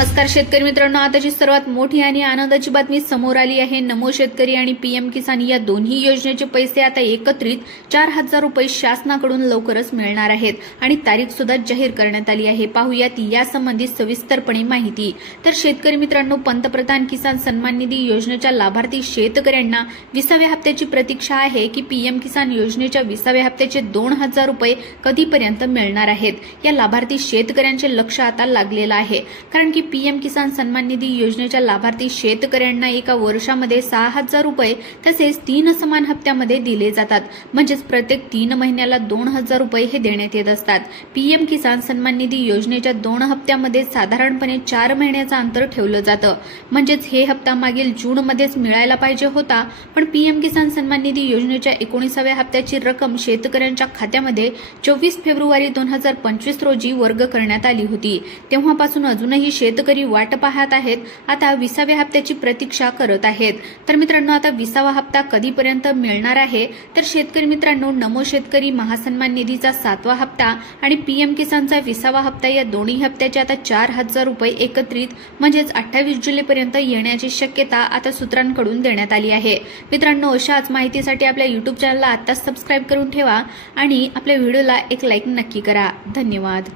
नमस्कार शेतकरी मित्रांनो, आताची सर्वात मोठी आणि आनंदाची बातमी समोर आली आहे। नमो शेतकरी आणि पीएम किसान या दोन्ही योजनेचे पैसे आता एकत्रित 4,000 रुपये शासनाकडून लवकरच मिळणार आहेत आणि तारीख सुद्धा जाहीर करण्यात आली आहे। पाहूयात यासंबंधी सविस्तरपणे माहिती। तर शेतकरी मित्रांनो, पंतप्रधान किसान सन्मान निधी योजनेच्या लाभार्थी शेतकऱ्यांना 20व्या हप्त्याची प्रतीक्षा आहे की पीएम किसान योजनेच्या 20व्या हप्त्याचे 2,000 रुपये कधीपर्यंत मिळणार आहेत। या लाभार्थी शेतकऱ्यांचे लक्ष आता लागलेलं आहे, कारण की पीएम किसान सन्मान निधी योजनेच्या लाभार्थी शेतकऱ्यांना एका वर्षामध्ये 6,000 रुपये तसेच 3 समान हप्त्यामध्ये दिले जातात। म्हणजेच प्रत्येक 3 महिन्याला 2,000 रुपये हे देण्यात येत असतात। पीएम किसान सन्मान निधी योजनेच्या 2 हप्त्यामध्ये साधारणपणे 4 महिन्याचं अंतर ठेवलं जातं। म्हणजेच हे हप्ता मागील जूनमध्येच मिळायला पाहिजे होता, पण पीएम किसान सन्मान निधी योजनेच्या 19व्या हप्त्याची रक्कम शेतकऱ्यांच्या खात्यामध्ये 24 फेब्रुवारी 2025 रोजी वर्ग करण्यात आली होती। तेव्हापासून अजूनही शेतकरी वाट पाहत आहेत, आता 20व्या हप्त्याची प्रतीक्षा करत आहेत। तर मित्रांनो, आता 20वा हप्ता कधीपर्यंत मिळणार आहे? तर शेतकरी मित्रांनो, नमो शेतकरी महासन्मान निधीचा 7वा हप्ता आणि पीएम किसानचा 20वा हप्ता या दोन्ही हप्त्याचे आता 4,000 रुपये एकत्रित म्हणजेच 28 जुलैपर्यंत येण्याची शक्यता आता सूत्रांकडून देण्यात आली आहे। मित्रांनो, अशाच माहितीसाठी आपल्या YouTube चॅनलला आत्ताच सबस्क्राइब करून ठेवा आणि आपल्या व्हिडिओला एक लाईक नक्की करा। धन्यवाद।